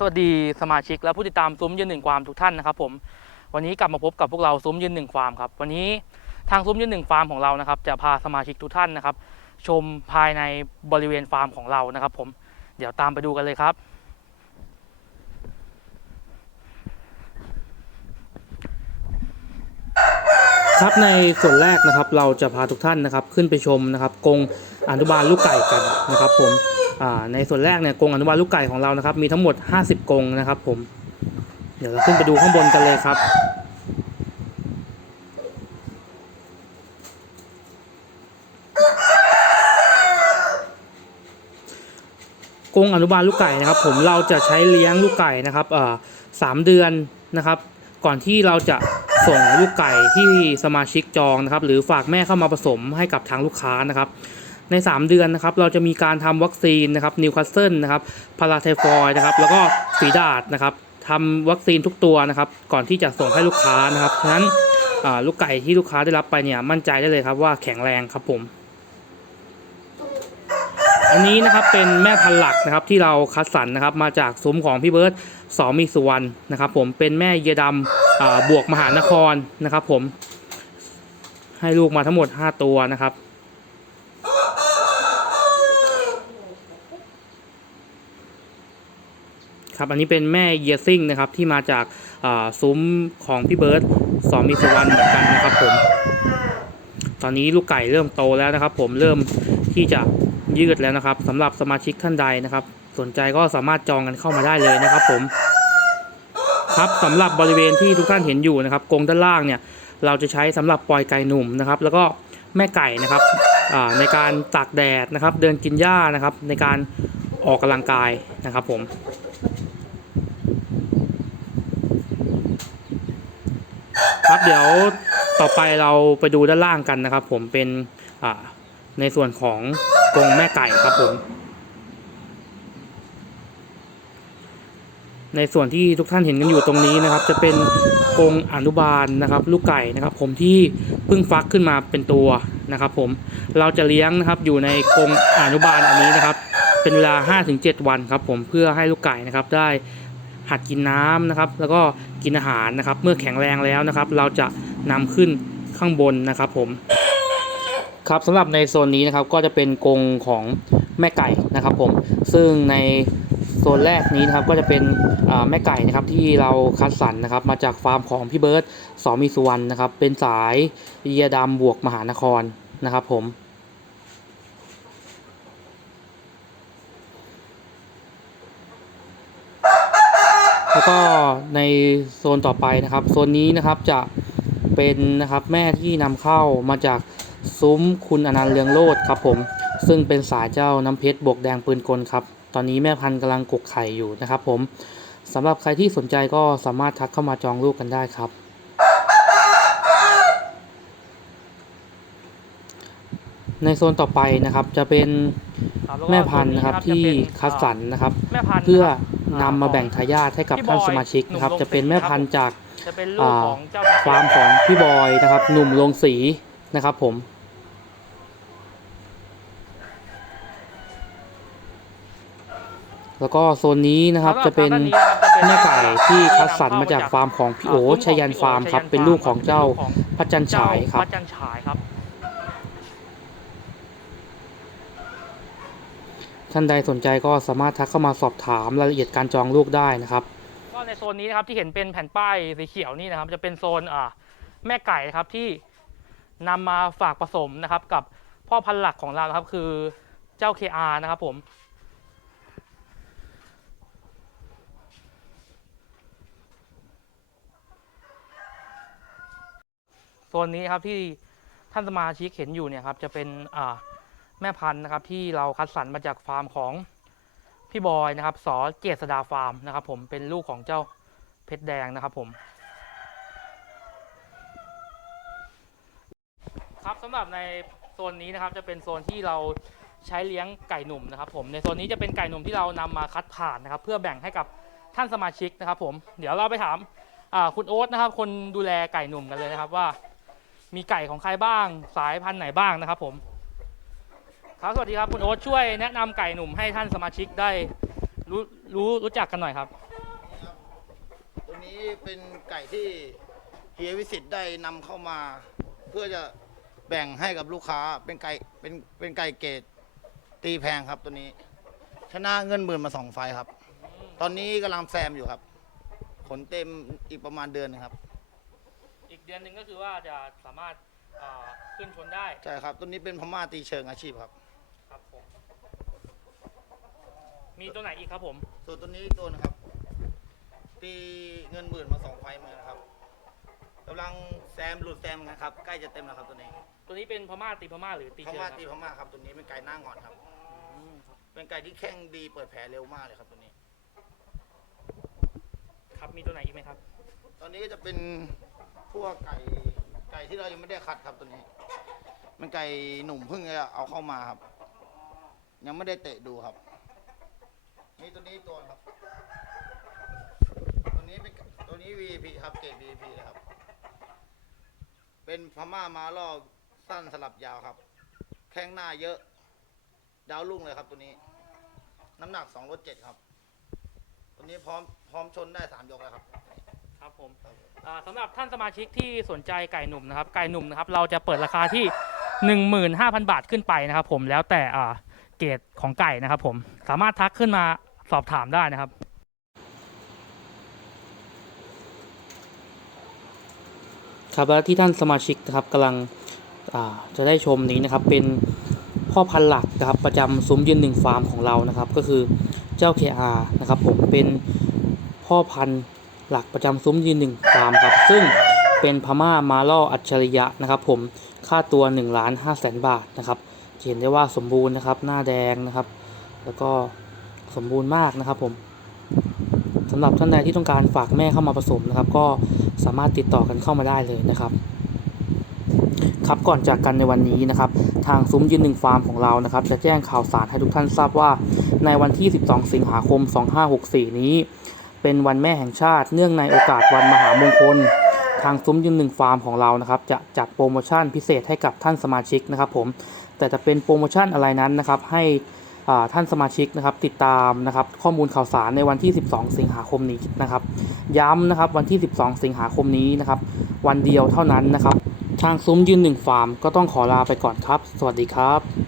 สวัสดีสมาชิกและผู้ติดตามซุ้มยืนหนึ่งความทุกท่านนะครับผมวันนี้กลับมาพบกับพวกเราซุ้มยืนหนึ่งฟาร์มครับวันนี้ทางซุ้มยืนหนึ่งฟาร์มของเรานะครับจะพาสมาชิกทุกท่านนะครับ ชมภายในบริเวณฟาร์มของเรานะครับ ผมเดี๋ยวตามไปดูกันเลยครับ ครับในส่วนแรกนะครับ เราจะพาทุกท่านนะครับ ขึ้นไปชมนะครับกรงอนุบาลลูกไก่กันนะครับ ผม ในส่วนแรกเนี่ยกรงอนุบาลลูกไก่ของเรานะครับ มีทั้งหมด 50กรงนะครับผม เดี๋ยวเราขึ้นไปดูข้างบนกันเลยครับกรงอนุบาลลูกไก่นะครับ ผมเราจะใช้เลี้ยงลูกไก่นะครับเอ่อสามเดือนนะครับ ก่อนที่เราจะส่งลูกไก่ที่สมาชิกจองนะครับ หรือฝากแม่เข้ามาผสมให้กับทางลูกค้านะครับ ใน 3 เดือนนะครับเราจะมีการทำวัคซีนนะครับนิวคาสเซิลนะครับพาราไทฟอยนะครับแล้วก็ฝีดาดนะครับทำวัคซีนทุกตัวนะครับก่อนที่จะส่งให้ลูกค้านะครับฉะนั้นลูกไก่ที่ลูกค้าได้รับไปเนี่ยมั่นใจได้เลยครับว่าแข็งแรงครับผม อันนี้นะครับเป็นแม่พันธุ์หลักนะครับที่เราคัดสรรนะครับมาจากซุ้มของพี่เบิร์ตสอมีสุวรรณนะครับผมเป็นแม่เยดำอ่าบวกมหานครนะครับผมให้ลูกมาทั้งหมด 5 ตัวนะครับ ครับอันนี้เป็นแม่เยซิ่งนะครับที่มาจากซุ้มของพี่เบิร์ตสอมีสุวรรณเหมือนกันนะครับผมตอนนี้ลูกไก่เริ่มโตแล้วนะครับ ผมเริ่มที่จะยืดแล้วนะครับสำหรับสมาชิกท่านใดนะครับ สนใจก็สามารถจองกันเข้ามาได้เลยนะครับ ผม ครับสำหรับบริเวณที่ทุกท่านเห็นอยู่นะครับกรงด้านล่างเนี่ย เราจะใช้สำหรับปล่อยไก่หนุ่มนะครับ แล้วก็แม่ไก่นะครับในการตากแดดนะครับ เดินกินหญ้านะครับ ในการออกกำลังกายนะครับ ผม ครับเดี๋ยวต่อไปเราไปดูด้านล่างกันนะครับ ผมเป็นอ่าในส่วนของกรงแม่ไก่ครับผม ในส่วนที่ทุกท่านเห็นกันอยู่ตรงนี้นะครับ จะเป็นกรงอนุบาลนะครับ ลูกไก่นะครับ ผมที่เพิ่งฟักขึ้นมาเป็นตัวนะครับ ผมเราจะเลี้ยงนะครับอยู่ในกรงอนุบาลอันนี้นะครับ เป็นเวลา 5-7 วันครับ ผมเพื่อให้ลูกไก่นะครับได้ หัดกินน้ำนะครับ แล้วก็กินอาหารนะครับ เมื่อแข็งแรงแล้วนะครับ เราจะนำขึ้นข้างบนนะครับผมครับสำหรับในโซนนี้นะครับก็จะเป็นกรงของแม่ไก่นะครับผมซึ่งในโซนแรกนี้นะครับก็จะเป็นแม่ไก่นะครับที่เราคัดสรรนะครับ มาจากฟาร์มของพี่เบิร์ตสอมีสุวรรณนะครับ เป็นสายเยียดำบวกมหานครนะครับผม แล้วก็ในโซนต่อไปนะครับ โซนนี้นะครับจะเป็นนะครับแม่ที่นำเข้ามาจากซุ้มคุณอนันต์เรืองโลดครับผม ซึ่งเป็นสายเจ้าน้ำเพชรบวกแดงปืนกลครับ ตอนนี้แม่พันธุ์กำลังกกไข่อยู่นะครับผมสำหรับใครที่สนใจก็สามารถทักเข้ามาจองลูกกันได้ครับ ในโซนต่อไปนะครับจะเป็นแม่พันธุ์นะครับที่คัดสรรนะครับแม่พันธุ์เพื่อ นะครับนำมาแบ่งทายาทให้กับพี่ท่านบอยสมาชิกนะครับหนุ่มจะเป็นแม่พันธุ์จากจะเป็นลูกของเจ้าฟาร์มของพี่บอยนะครับ หนุ่มลงสีนะครับผมแล้วก็โซนนี้นะครับจะเป็นแม่ไก่ที่คัดสรรมาจากฟาร์มของพี่โอชัยยันฟาร์มครับ เป็นลูกของเจ้าพระจันทร์ฉายครับ พระจัน ท่านใดสนใจก็สามารถทักเข้ามาสอบถามรายละเอียดการจองลูกได้นะครับ ก็ในโซนนี้นะครับที่เห็นเป็นแผ่นป้ายสีเขียวนี่นะครับ จะเป็นโซนอ่าแม่ไก่นะครับที่นำมาฝากผสมนะครับ กับพ่อพันธุ์หลักของเรานะครับ คือเจ้า KR นะครับผม โซนนี้ครับที่ท่านสมาชิกเห็นอยู่เนี่ยครับจะเป็นอ่า แม่พันธุ์นะครับที่เราคัดสรรมาจากฟาร์มของพี่บอยนะครับสอเจษดาฟาร์มนะครับ ผมเป็นลูกของเจ้าเพชรแดงนะครับผม ครับสำหรับในโซนนี้นะครับจะเป็นโซนที่เราใช้เลี้ยงไก่หนุ่มนะครับ ผมในโซนนี้จะเป็นไก่หนุ่มที่เรานำมาคัดผ่านนะครับ เพื่อแบ่งให้กับท่านสมาชิกนะครับ ผมเดี๋ยวเราไปถามคุณโอ๊ตนะครับ คนดูแลไก่หนุ่มกันเลยนะครับว่า มีไก่ของใครบ้างสายพันธุ์ไหนบ้างนะครับ ผม ครับสวัสดีครับคุณโอ๊ตช่วยแนะนำไก่หนุ่มให้ท่านสมาชิกได้รู้รู้รู้จักกันหน่อยครับ ตัวนี้เป็นไก่ที่เฮียวิสิตได้นำเข้ามา เพื่อจะแบ่งให้กับลูกค้าเป็นไก่เป็นเป็นไก่เกรดตีแพงครับตัวนี้ ชนะเงินหมื่นมาสองไฟล์ครับ ตอนนี้กำลังแซมอยู่ครับ ขนเต็มอีกประมาณเดือนหนึงครับ อีกเดือนหนึ่งก็คือว่าจะสามารถอ่าขึ้นชนได้ ใช่ครับ ตัวนี้เป็นพม่าตีเชิงอาชีพครับครับผม มีตัวไหนอีกครับผม ส่วนตัวนี้อีกตัวนะครับ ตีเงินหมื่นมาสองไฟล์มานะครับกำลังแซมหลุดแซมนะครับ ใกล้จะเต็มแล้วครับตัวนี้ตัวนี้เป็นพม่าตีพม่าหรือตีพเชิงคม่ารับตีพม่าครับตัวนี้เป็นไก่หน้างอนครับ อืมครับเป็นไก่ที่แข้งดีเปิดแผลเร็วมากเลยครับตัวนี้ ครับมีตัวไหนอีกไหมครับ ตอนนี้ก็จะเป็นพวกไก่ไก่ที่เรายังไม่ได้คัดครับตัวนี้ มันไก่หนุ่มเพิ่งจะเอาเข้ามาครับ ยังไม่ได้เตะดูครับ นี่ตัวนี้ตัวครับ ตัวนี้เป็นตัวนี้ VIP ครับเกรด VIP เลยครับ เป็นพม่ามาล่อสั้นสลับยาวครับ แข้งหน้าเยอะ ดาวรุ่งเลยครับตัวนี้ น้ำหนักสองรถเจ็ดครับ ตัวนี้พร้อมพร้อมชนได้สามยกแล้วครับ ครับผมอ่าสำหรับท่านสมาชิกที่สนใจไก่หนุ่มนะครับ ไก่หนุ่มนะครับ เราจะเปิดราคาที่ 15,000 บาทขึ้นไปนะครับ ผมแล้วแต่อ่าเกรดของไก่นะครับ ผมสามารถทักขึ้นมา สอบถามได้นะครับครับแล้วที่ท่านสมาชิกนะครับกำลังจะได้ชมนี้นะครับเป็นพ่อพันธุ์หลักนะครับประจำซุ้มยืนหนึ่งฟาร์มของเรานะครับ ก็คือเจ้า KR นะครับผมเป็นพ่อพันธุ์หลักประจำซุ้มยืนหนึ่งฟาร์มครับซึ่งเป็นพม่ามาล่ออัจฉริยะนะครับ ผมค่าตัว1ล้าน5แสนบาทนะครับเห็นได้ว่าสมบูรณ์นะครับ หน้าแดงนะครับ แล้วก็ สมบูรณ์มากนะครับผมสำหรับท่านใดที่ต้องการฝากแม่เข้ามาผสมนะครับ ก็สามารถติดต่อกันเข้ามาได้เลยนะครับ ครับก่อนจากกันในวันนี้นะครับ ทางซุ้มยืนหนึ่งฟาร์มของเรานะครับ จะแจ้งข่าวสารให้ทุกท่านทราบว่า ในวันที่ 12 สิงหาคม 2564 นี้ เป็นวันแม่แห่งชาติ เนื่องในโอกาสวันมหามงคล ทางซุ้มยืนหนึ่งฟาร์มของเรานะครับ จะจัดโปรโมชั่นพิเศษให้กับท่านสมาชิกนะครับ ผมแต่จะเป็นโปรโมชั่นอะไรนั้นนะครับ ให้ ท่านสมาชิกนะครับติดตามนะครับข้อมูลข่าวสารในวันที่ 12 สิงหาคมนี้นะครับ ย้ำนะครับวันที่ 12 สิงหาคมนี้นะครับวันเดียวเท่านั้นนะครับ ทางซุ้มยืนหนึ่งฟาร์มก็ต้องขอลาไปก่อนครับ สวัสดีครับ